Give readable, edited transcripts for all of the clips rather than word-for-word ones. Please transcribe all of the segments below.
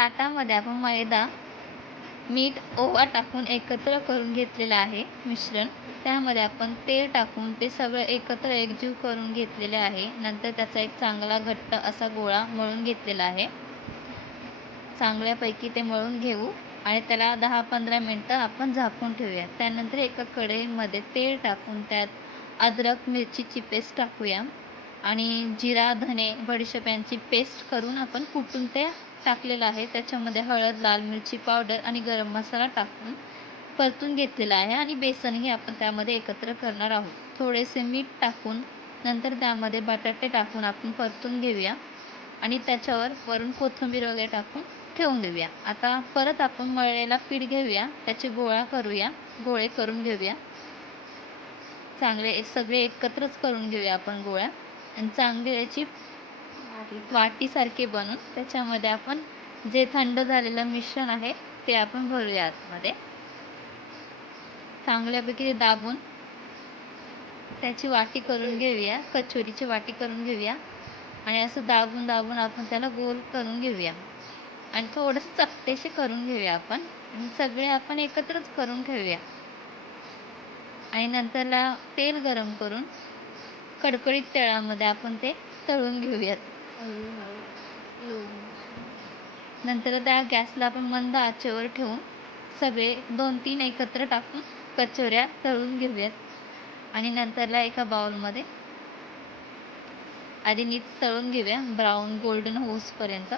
ताटामध्ये आपण मैदा, मीठ, ओवा टाकून एकत्र करून घेतलेलं आहे मिश्रण. त्यामध्ये आपण तेल टाकून ते सगळं एकत्र एकजीव करून घेतलेले आहे. नंतर त्याचा एक चांगला घट्ट असा गोळा मळून घेतलेला आहे. चांगल्यापैकी ते मळून घेऊ आणि त्याला 10-15 मिनटं आपण झाकून ठेवूया. त्यानंतर एका कढईमध्ये तेल टाकून त्यात अद्रक मिरचीची पेस्ट टाकूया आणि जिरा, धने, बडीशेप यांची पेस्ट करून आपण कुटून ते टाकलेलं आहे. त्याच्यामध्ये हळद, लाल मिरची पावडर आणि गरम मसाला टाकून परतून घेतलेला आहे आणि बेसनही आपण त्यामध्ये एकत्र करणार आहोत. थोडेसे मीठ टाकून नंतर त्यामध्ये बटाटे टाकून आपण परतून घेऊया आणि त्याच्यावर वरून कोथिंबीर वगैरे टाकून ठेवून देऊया. आता परत आपण मळलेला पीठ घेऊया, त्याचे गोळे करून घेऊया. चांगले सगळे एकत्रच करून घेऊया आपण गोळ्या आणि चांगली याची वाटीसारखे बनवून त्याच्यामध्ये आपण जे थंड झालेलं मिश्रण आहे ते आपण भरूया आतमध्ये. चांगल्यापैकी दाबून त्याची वाटी करून घेऊया, कचोरीची वाटी करून घेऊया आणि असं दाबून दाबून आपण त्याला गोल करून घेऊया आणि थोडंसं चपटेसे करून घेऊया आपण आणि सगळे आपण एकत्रच करून ठेवूया आणि नंतरला तेल गरम करून कडकडीत तेलामध्ये आपण ते तळून घेऊयात. नंतर त्या गॅसला आपण मंद आचेवर ठेवून सगळे 2-3 एकत्र टाकून कचोऱ्या तळून घेऊयात आणि नंतरला एका बाउलमध्ये आधी नीट तळून घेऊया ब्राऊन गोल्डन होऊसपर्यंत.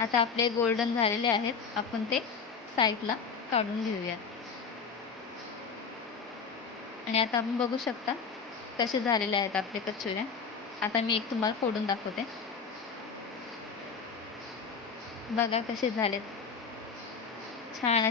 आता आपले गोल्डन झालेले आहेत, आपण ते साईडला काढून घेऊया आणि आता आपण बघू शकता कसे झालेले आहेत आपले कचोऱ्या. आता मी एक तुम्हाला फोडून दाखवते. बघा कसे झालेत, छान अशा